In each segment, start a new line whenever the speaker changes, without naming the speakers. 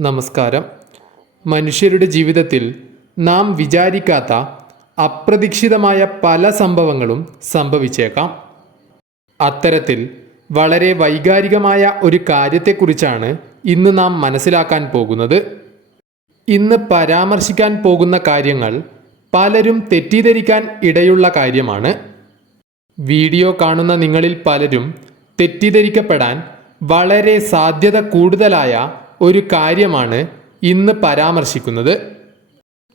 നമസ്കാരം. മനുഷ്യരുടെ ജീവിതത്തിൽ നാം വിചാരിക്കാത്ത അപ്രതീക്ഷിതമായ പല സംഭവങ്ങളും സംഭവിച്ചേക്കാം. അത്തരത്തിൽ വളരെ വൈകാരികമായ ഒരു കാര്യത്തെക്കുറിച്ചാണ് ഇന്ന് നാം മനസ്സിലാക്കാൻ പോകുന്നത്. ഇന്ന് പരാമർശിക്കാൻ പോകുന്ന കാര്യങ്ങൾ പലരും തെറ്റിദ്ധരിക്കാൻ ഇടയുള്ള കാര്യമാണ്. വീഡിയോ കാണുന്ന നിങ്ങളിൽ പലരും തെറ്റിദ്ധരിക്കപ്പെടാൻ വളരെ സാധ്യത കൂടുതലായ ഒരു കാര്യമാണ് ഇന്ന് പരാമർശിക്കുന്നത്.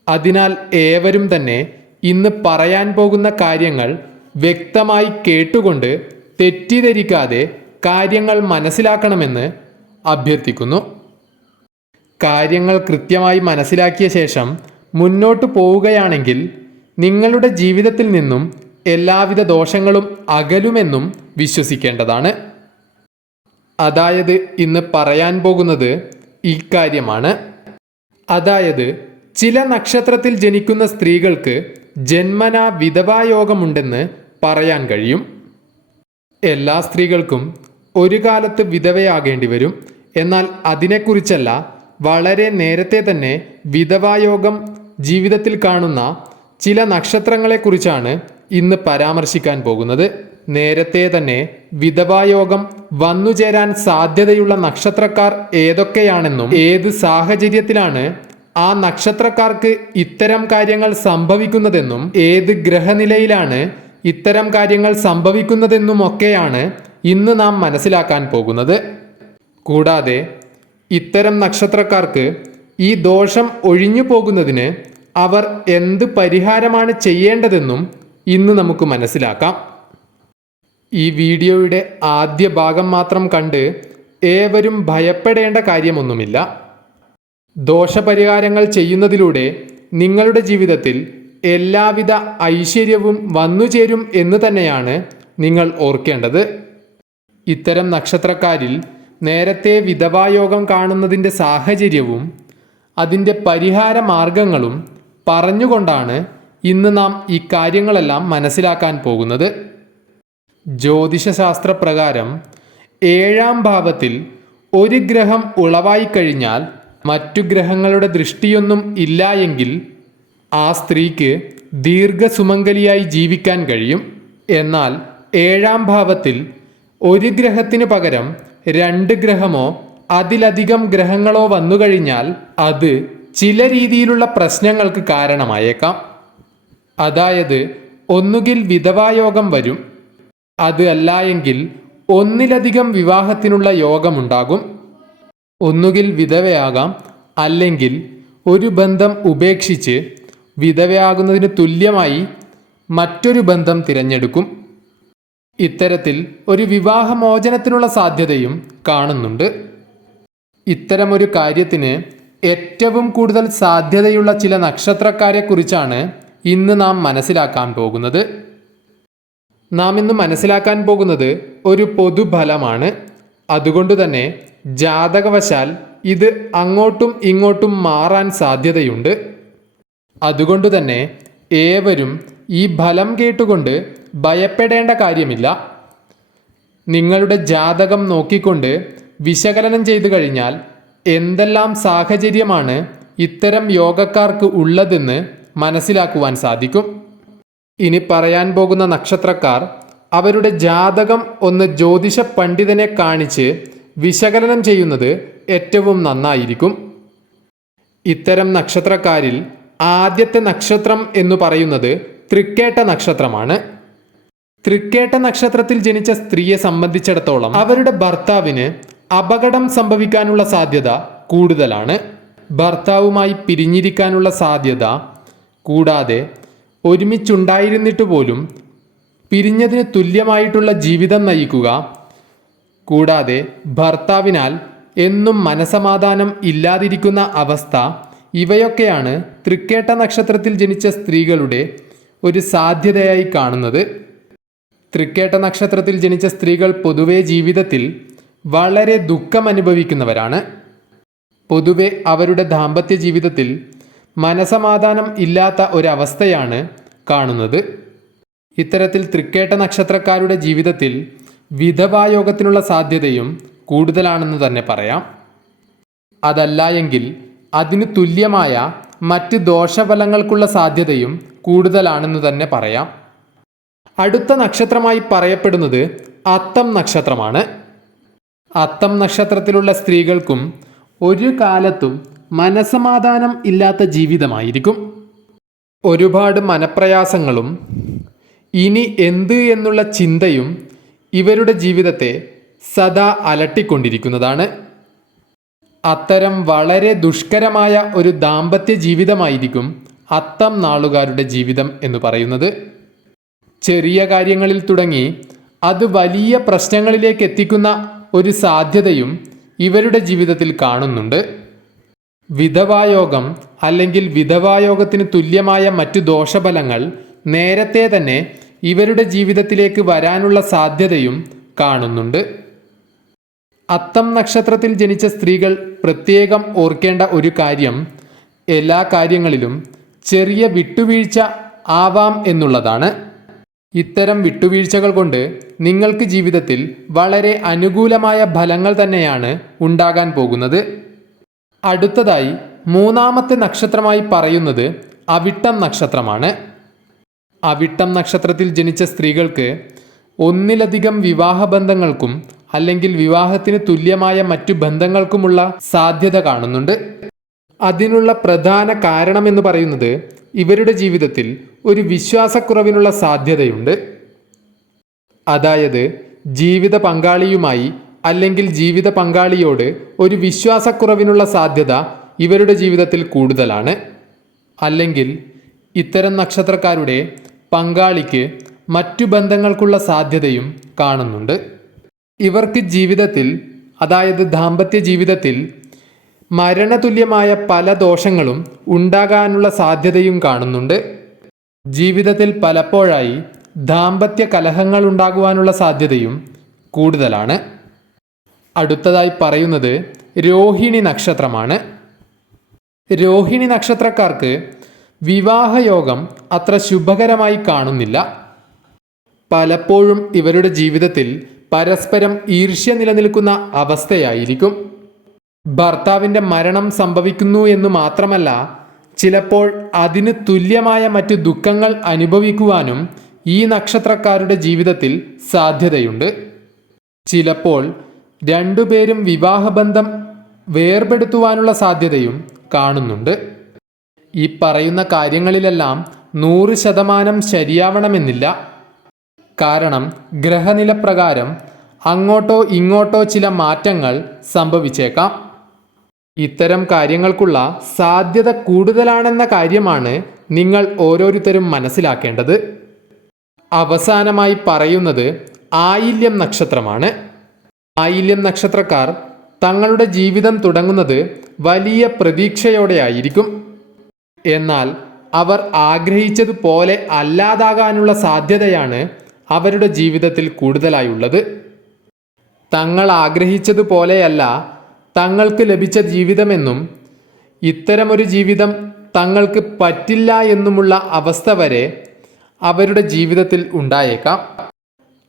അതിനാൽ ഏവരും തന്നെ ഇന്ന് പറയാൻ പോകുന്ന കാര്യങ്ങൾ വ്യക്തമായി കേട്ടുകൊണ്ട് തെറ്റിദ്ധരിക്കാതെ കാര്യങ്ങൾ മനസ്സിലാക്കണമെന്ന് അഭ്യർത്ഥിക്കുന്നു. കാര്യങ്ങൾ കൃത്യമായി മനസ്സിലാക്കിയ ശേഷം മുന്നോട്ട് പോവുകയാണെങ്കിൽ നിങ്ങളുടെ ജീവിതത്തിൽ നിന്നും എല്ലാവിധ ദോഷങ്ങളും അകലുമെന്നും വിശ്വസിക്കേണ്ടതാണ്. അതായത് ഇന്ന് പറയാൻ പോകുന്നത് ഈ കാര്യമാണ് അതായത് ചില നക്ഷത്രത്തിൽ ജനിക്കുന്ന സ്ത്രീകൾക്ക് ജന്മന വിധവായോഗമുണ്ടെന്ന് പറയാൻ കഴിയും. എല്ലാ സ്ത്രീകൾക്കും ഒരു കാലത്ത് വിധവയാകേണ്ടി വരും എന്നാൽ അതിനെക്കുറിച്ചല്ല വളരെ നേരത്തെ തന്നെ വിധവായോഗം ജീവിതത്തിൽ കാണുന്ന ചില നക്ഷത്രങ്ങളെക്കുറിച്ചാണ് ഇന്ന് പരാമർശിക്കാൻ പോകുന്നത്. നേരത്തെ തന്നെ വിധവായോഗം വന്നുചേരാൻ സാധ്യതയുള്ള നക്ഷത്രക്കാർ ഏതൊക്കെയാണെന്നും ഏത് സാഹചര്യത്തിലാണ് ആ നക്ഷത്രക്കാർക്ക് ഇത്തരം കാര്യങ്ങൾ സംഭവിക്കുന്നതെന്നും ഏത് ഗ്രഹനിലയിലാണ് ഇത്തരം കാര്യങ്ങൾ സംഭവിക്കുന്നതെന്നുമൊക്കെയാണ് ഇന്ന് നാം മനസ്സിലാക്കാൻ പോകുന്നത്. കൂടാതെ ഇത്തരം നക്ഷത്രക്കാർക്ക് ഈ ദോഷം ഒഴിഞ്ഞു പോകുന്നതിന് അവർ എന്ത് പരിഹാരമാണ് ചെയ്യേണ്ടതെന്നും ഇന്ന് നമുക്ക് മനസ്സിലാക്കാം. ഈ വീഡിയോയുടെ ആദ്യ ഭാഗം മാത്രം കണ്ട് ഏവരും ഭയപ്പെടേണ്ട കാര്യമൊന്നുമില്ല. ദോഷപരിഹാരങ്ങൾ ചെയ്യുന്നതിലൂടെ നിങ്ങളുടെ ജീവിതത്തിൽ എല്ലാവിധ ഐശ്വര്യവും വന്നുചേരും എന്ന് തന്നെയാണ് നിങ്ങൾ ഓർക്കേണ്ടത്. ഇത്തരം നക്ഷത്രക്കാരിൽ നേരത്തെ വിധവായോഗം കാണുന്നതിന്റെ സാഹചര്യവും അതിന്റെ പരിഹാര മാർഗങ്ങളും പറഞ്ഞുകൊണ്ടാണ് ഇന്ന് നാം ഇക്കാര്യങ്ങളെല്ലാം കാര്യങ്ങളെല്ലാം മനസ്സിലാക്കാൻ പോകുന്നത്. ജ്യോതിഷശാസ്ത്ര പ്രകാരം ഏഴാം ഭാവത്തിൽ ഒരു ഗ്രഹം ഉളവായി കഴിഞ്ഞാൽ മറ്റു ഗ്രഹങ്ങളുടെ ദൃഷ്ടിയൊന്നും ഇല്ല എങ്കിൽ ആ സ്ത്രീക്ക് ദീർഘസുമംഗലിയായി ജീവിക്കാൻ കഴിയും. എന്നാൽ ഏഴാം ഭാവത്തിൽ ഒരു ഗ്രഹത്തിന് പകരം രണ്ട് ഗ്രഹമോ അതിലധികം ഗ്രഹങ്ങളോ വന്നു കഴിഞ്ഞാൽ അത് ചില രീതിയിലുള്ള പ്രശ്നങ്ങൾക്ക് കാരണമായേക്കാം. അതായത് ഒന്നുകിൽ വിധവായോഗം വരും അത് അല്ല എങ്കിൽ ഒന്നിലധികം വിവാഹത്തിനുള്ള യോഗമുണ്ടാകും. ഒന്നുകിൽ വിധവയാകാം അല്ലെങ്കിൽ ഒരു ബന്ധം ഉപേക്ഷിച്ച് വിധവയാകുന്നതിന് തുല്യമായി മറ്റൊരു ബന്ധം തിരഞ്ഞെടുക്കും. ഇത്തരത്തിൽ ഒരു വിവാഹമോചനത്തിനുള്ള സാധ്യതയും കാണുന്നുണ്ട്. ഇത്തരമൊരു കാര്യത്തിന് ഏറ്റവും കൂടുതൽ സാധ്യതയുള്ള ചില നക്ഷത്രക്കാരെക്കുറിച്ചാണ് ഇന്ന് നാം മനസ്സിലാക്കാൻ പോകുന്നത്. നാം ഇന്ന് മനസ്സിലാക്കാൻ പോകുന്നത് ഒരു പൊതുഫലമാണ് അതുകൊണ്ട് തന്നെ ജാതകവശാൽ ഇത് അങ്ങോട്ടും ഇങ്ങോട്ടും മാറാൻ സാധ്യതയുണ്ട്. അതുകൊണ്ട് തന്നെ ഏവരും ഈ ഫലം കേട്ടുകൊണ്ട് ഭയപ്പെടേണ്ട കാര്യമില്ല. നിങ്ങളുടെ ജാതകം നോക്കിക്കൊണ്ട് വിശകലനം ചെയ്തു കഴിഞ്ഞാൽ എന്തെല്ലാം സാഹചര്യമാണ് ഇത്തരം യോഗക്കാർക്ക് ഉള്ളതെന്ന് മനസ്സിലാക്കുവാൻ സാധിക്കും. ഇനി പറയാൻ പോകുന്ന നക്ഷത്രക്കാർ അവരുടെ ജാതകം ഒന്ന് ജ്യോതിഷ പണ്ഡിതനെ കാണിച്ച് വിശകലനം ചെയ്യുന്നത് ഏറ്റവും നന്നായിരിക്കും. ഇത്തരം നക്ഷത്രക്കാരിൽ ആദ്യത്തെ നക്ഷത്രം എന്ന് പറയുന്നത് തൃക്കേട്ട നക്ഷത്രമാണ്. തൃക്കേട്ട നക്ഷത്രത്തിൽ ജനിച്ച സ്ത്രീയെ സംബന്ധിച്ചിടത്തോളം അവരുടെ ഭർത്താവിന് അപകടം സംഭവിക്കാനുള്ള സാധ്യത കൂടുതലാണ്. ഭർത്താവുമായി പിരിഞ്ഞിരിക്കാനുള്ള സാധ്യത കൂടാതെ ഒരുമിച്ചുണ്ടായിരുന്നിട്ട് പോലും പിരിഞ്ഞതിന് തുല്യമായിട്ടുള്ള ജീവിതം നയിക്കുക കൂടാതെ ഭർത്താവിനാൽ എന്നും മനസമാധാനം ഇല്ലാതിരിക്കുന്ന അവസ്ഥ ഇവയൊക്കെയാണ് തൃക്കേട്ട നക്ഷത്രത്തിൽ ജനിച്ച സ്ത്രീകളുടെ ഒരു സാധ്യതയായി കാണുന്നത്. തൃക്കേട്ട നക്ഷത്രത്തിൽ ജനിച്ച സ്ത്രീകൾ പൊതുവെ ജീവിതത്തിൽ വളരെ ദുഃഖം അനുഭവിക്കുന്നവരാണ് പൊതുവെ അവരുടെ ദാമ്പത്യ ജീവിതത്തിൽ മനസമാധാനം ഇല്ലാത്ത ഒരവസ്ഥയാണ് കാണുന്നത്. ഇത്തരത്തിൽ തൃക്കേട്ട നക്ഷത്രക്കാരുടെ ജീവിതത്തിൽ വിധവായോഗത്തിനുള്ള സാധ്യതയും കൂടുതലാണെന്ന് തന്നെ പറയാം. അതല്ല എങ്കിൽ അതിന് തുല്യമായ മറ്റ് ദോഷഫലങ്ങൾക്കുള്ള സാധ്യതയും കൂടുതലാണെന്ന് തന്നെ പറയാം. അടുത്ത നക്ഷത്രമായി പറയപ്പെടുന്നത് അത്തം നക്ഷത്രമാണ്. അത്തം നക്ഷത്രത്തിലുള്ള സ്ത്രീകൾക്കും ഒരു കാലത്തും മനസമാധാനം ഇല്ലാത്ത ജീവിതമായിരിക്കും. ഒരുപാട് മനപ്രയാസങ്ങളും ഇനി എന്ത് എന്നുള്ള ചിന്തയും ഇവരുടെ ജീവിതത്തെ സദാ അലട്ടിക്കൊണ്ടിരിക്കുന്നതാണ്. അത്തരം വളരെ ദുഷ്കരമായ ഒരു ദാമ്പത്യ ജീവിതമായിരിക്കും അത്തം നാളുകാരുടെ ജീവിതം എന്ന് പറയുന്നത്. ചെറിയ കാര്യങ്ങളിൽ തുടങ്ങി അത് വലിയ പ്രശ്നങ്ങളിലേക്ക് എത്തിക്കുന്ന ഒരു സാധ്യതയും ഇവരുടെ ജീവിതത്തിൽ കാണുന്നുണ്ട്. വിധവായോഗം അല്ലെങ്കിൽ വിധവായോഗത്തിന് തുല്യമായ മറ്റു ദോഷഫലങ്ങൾ നേരത്തെ തന്നെ ഇവരുടെ ജീവിതത്തിലേക്ക് വരാനുള്ള സാധ്യതയും കാണുന്നുണ്ട്. അത്തം നക്ഷത്രത്തിൽ ജനിച്ച സ്ത്രീകൾ പ്രത്യേകം ഓർക്കേണ്ട ഒരു കാര്യം എല്ലാ കാര്യങ്ങളിലും ചെറിയ വിട്ടുവീഴ്ച ആവാം എന്നുള്ളതാണ്. ഇത്തരം വിട്ടുവീഴ്ചകൾ കൊണ്ട് നിങ്ങൾക്ക് ജീവിതത്തിൽ വളരെ അനുകൂലമായ ഫലങ്ങൾ തന്നെയാണ് ഉണ്ടാകാൻ പോകുന്നത്. അടുത്തതായി മൂന്നാമത്തെ നക്ഷത്രമായി പറയുന്നത് അവിട്ടം നക്ഷത്രമാണ്. അവിട്ടം നക്ഷത്രത്തിൽ ജനിച്ച സ്ത്രീകൾക്ക് ഒന്നിലധികം വിവാഹബന്ധങ്ങൾക്കും അല്ലെങ്കിൽ വിവാഹത്തിന് തുല്യമായ മറ്റു ബന്ധങ്ങൾക്കുമുള്ള സാധ്യത കാണുന്നുണ്ട്. അതിനുള്ള പ്രധാന കാരണം എന്ന് പറയുന്നത് ഇവരുടെ ജീവിതത്തിൽ ഒരു വിശ്വാസക്കുറവിനുള്ള സാധ്യതയുണ്ട്. അതായത് ജീവിത പങ്കാളിയുമായി അല്ലെങ്കിൽ ജീവിത പങ്കാളിയോട് ഒരു വിശ്വാസക്കുറവിനുള്ള സാധ്യത ഇവരുടെ ജീവിതത്തിൽ കൂടുതലാണ്. അല്ലെങ്കിൽ ഇത്തരം നക്ഷത്രക്കാരുടെ പങ്കാളിക്ക് മറ്റു ബന്ധങ്ങൾക്കുള്ള സാധ്യതയും കാണുന്നുണ്ട്. ഇവർക്ക് ജീവിതത്തിൽ അതായത് ദാമ്പത്യ ജീവിതത്തിൽ മരണതുല്യമായ പല ദോഷങ്ങളും ഉണ്ടാകാനുള്ള സാധ്യതയും കാണുന്നുണ്ട്. ജീവിതത്തിൽ പലപ്പോഴായി ദാമ്പത്യ കലഹങ്ങൾ ഉണ്ടാകുവാനുള്ള സാധ്യതയും കൂടുതലാണ്. അടുത്തതായി പറയുന്നത് രോഹിണി നക്ഷത്രമാണ്. രോഹിണി നക്ഷത്രക്കാർക്ക് വിവാഹയോഗം അത്ര ശുഭകരമായി കാണുന്നില്ല. പലപ്പോഴും ഇവരുടെ ജീവിതത്തിൽ പരസ്പരം ഈർഷ്യ നിലനിൽക്കുന്ന അവസ്ഥയായിരിക്കും. ഭർത്താവിന്റെ മരണം സംഭവിക്കുന്നു എന്ന് മാത്രമല്ല ചിലപ്പോൾ അതിന് തുല്യമായ മറ്റു ദുഃഖങ്ങൾ അനുഭവിക്കുവാനും ഈ നക്ഷത്രക്കാരുടെ ജീവിതത്തിൽ സാധ്യതയുണ്ട്. ചിലപ്പോൾ രണ്ടുപേരും വിവാഹബന്ധം വേർപെടുത്തുവാനുള്ള സാധ്യതയും കാണുന്നുണ്ട്. ഈ പറയുന്ന കാര്യങ്ങളിലെല്ലാം നൂറ് ശതമാനം ശരിയാവണമെന്നില്ല. കാരണം ഗ്രഹനിലപ്രകാരം അങ്ങോട്ടോ ഇങ്ങോട്ടോ ചില മാറ്റങ്ങൾ സംഭവിച്ചേക്കാം. ഇത്തരം കാര്യങ്ങൾക്കുള്ള സാധ്യത കൂടുതലാണെന്ന കാര്യമാണ് നിങ്ങൾ ഓരോരുത്തരും മനസ്സിലാക്കേണ്ടത്. അവസാനമായി പറയുന്നത് ആയില്യം നക്ഷത്രമാണ്. ആയില്യം നക്ഷത്രക്കാർ തങ്ങളുടെ ജീവിതം തുടങ്ങുന്നത് വലിയ പ്രതീക്ഷയോടെയായിരിക്കും. എന്നാൽ അവർ ആഗ്രഹിച്ചതുപോലെ അല്ലാതാകാനുള്ള സാധ്യതയാണ് അവരുടെ ജീവിതത്തിൽ കൂടുതലായുള്ളത്. തങ്ങൾ ആഗ്രഹിച്ചതുപോലെയല്ല തങ്ങൾക്ക് ലഭിച്ച ജീവിതമെന്നും ഇത്തരമൊരു ജീവിതം തങ്ങൾക്ക് പറ്റില്ല എന്നുമുള്ള അവസ്ഥ വരെ അവരുടെ ജീവിതത്തിൽ ഉണ്ടായേക്കാം.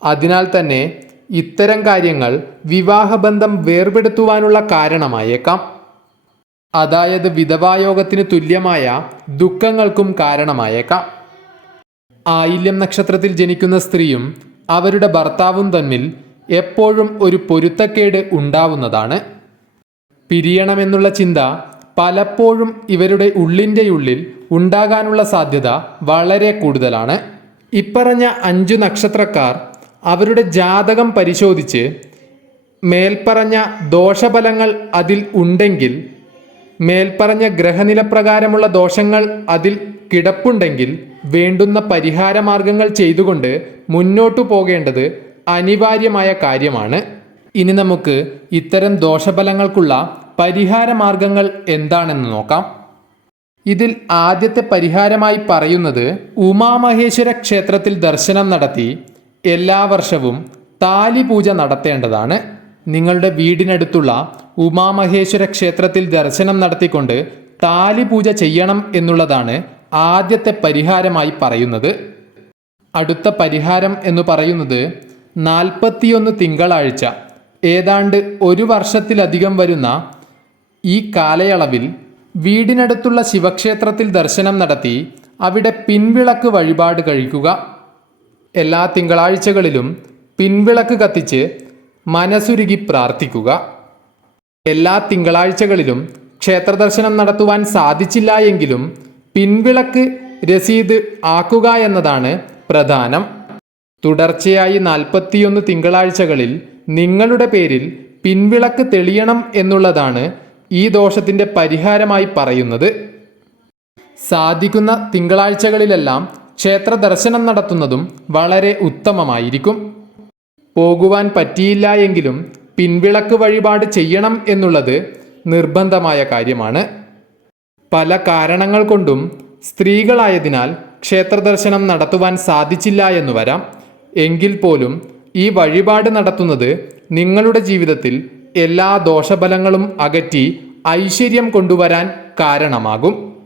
അതിനാൽ തന്നെ ഇത്തരം കാര്യങ്ങൾ വിവാഹബന്ധം വേർപെടുത്തുവാനുള്ള കാരണമായേക്കാം. അതായത് വിധവായോഗത്തിന് തുല്യമായ ദുഃഖങ്ങൾക്കും കാരണമായേക്കാം. ആയില്യം നക്ഷത്രത്തിൽ ജനിക്കുന്ന സ്ത്രീയും അവരുടെ ഭർത്താവും തമ്മിൽ എപ്പോഴും ഒരു പൊരുത്തക്കേട് ഉണ്ടാവുന്നതാണ്. പിരിയണമെന്നുള്ള ചിന്ത പലപ്പോഴും ഇവരുടെ ഉള്ളിന്റെ ഉള്ളിൽ ഉണ്ടാകാനുള്ള സാധ്യത വളരെ കൂടുതലാണ്. ഇപ്പറഞ്ഞ അഞ്ചു നക്ഷത്രക്കാർ അവരുടെ ജാതകം പരിശോധിച്ച് മേൽപ്പറഞ്ഞ ദോഷഫലങ്ങൾ അതിൽ ഉണ്ടെങ്കിൽ മേൽപ്പറഞ്ഞ ഗ്രഹനിലപ്രകാരമുള്ള ദോഷങ്ങൾ അതിൽ കിടപ്പുണ്ടെങ്കിൽ വേണ്ടുന്ന പരിഹാരമാർഗങ്ങൾ ചെയ്തുകൊണ്ട് മുന്നോട്ടു പോകേണ്ടത് അനിവാര്യമായ കാര്യമാണ്. ഇനി നമുക്ക് ഇത്തരം ദോഷഫലങ്ങൾക്കുള്ള പരിഹാര മാർഗങ്ങൾ എന്താണെന്ന് നോക്കാം. ഇതിൽ ആദ്യത്തെ പരിഹാരമായി പറയുന്നത് ഉമാമഹേശ്വര ക്ഷേത്രത്തിൽ ദർശനം നടത്തി എല്ലാ വർഷവും താലി പൂജ നടത്തേണ്ടതാണ്. നിങ്ങളുടെ വീടിനടുത്തുള്ള ഉമാമഹേശ്വര ക്ഷേത്രത്തിൽ ദർശനം നടത്തിക്കൊണ്ട് താലി പൂജ ചെയ്യണം എന്നുള്ളതാണ് ആദ്യത്തെ പരിഹാരമായി പറയുന്നത്. അടുത്ത പരിഹാരം എന്ന് പറയുന്നത് നാൽപ്പത്തിയൊന്ന് തിങ്കളാഴ്ച ഏതാണ്ട് ഒരു വർഷത്തിലധികം വരുന്ന ഈ കാലയളവിൽ വീടിനടുത്തുള്ള ശിവക്ഷേത്രത്തിൽ ദർശനം നടത്തി അവിടെ പിൻവിളക്ക് വഴിപാട് കഴിക്കുക. എല്ലാ തിങ്കളാഴ്ചകളിലും പിൻവിളക്ക് കത്തിച്ച് മനസ്സുരുകി പ്രാർത്ഥിക്കുക. എല്ലാ തിങ്കളാഴ്ചകളിലും ക്ഷേത്രദർശനം നടത്തുവാൻ സാധിച്ചില്ല എങ്കിലും പിൻവിളക്ക് രസീത് ആക്കുക എന്നതാണ് പ്രധാനം. തുടർച്ചയായി നാൽപ്പത്തിയൊന്ന് തിങ്കളാഴ്ചകളിൽ നിങ്ങളുടെ പേരിൽ പിൻവിളക്ക് തെളിയണം എന്നുള്ളതാണ് ഈ ദോഷത്തിന്റെ പരിഹാരമായി പറയുന്നത്. സാധിക്കുന്ന തിങ്കളാഴ്ചകളിലെല്ലാം ക്ഷേത്ര ദർശനം നടത്തുന്നതും വളരെ ഉത്തമമായിരിക്കും. പോകുവാൻ പറ്റിയില്ല എങ്കിലും പിൻവിളക്ക് വഴിപാട് ചെയ്യണം എന്നുള്ളത് നിർബന്ധമായ കാര്യമാണ്. പല കാരണങ്ങൾ കൊണ്ടും സ്ത്രീകളായതിനാൽ ക്ഷേത്ര ദർശനം നടത്തുവാൻ സാധിച്ചില്ല എന്ന് വരാം. എങ്കിൽ പോലും ഈ വഴിപാട് നടത്തുന്നത് നിങ്ങളുടെ ജീവിതത്തിൽ എല്ലാ ദോഷഫലങ്ങളും അകറ്റി ഐശ്വര്യം കൊണ്ടുവരാൻ കാരണമാകും.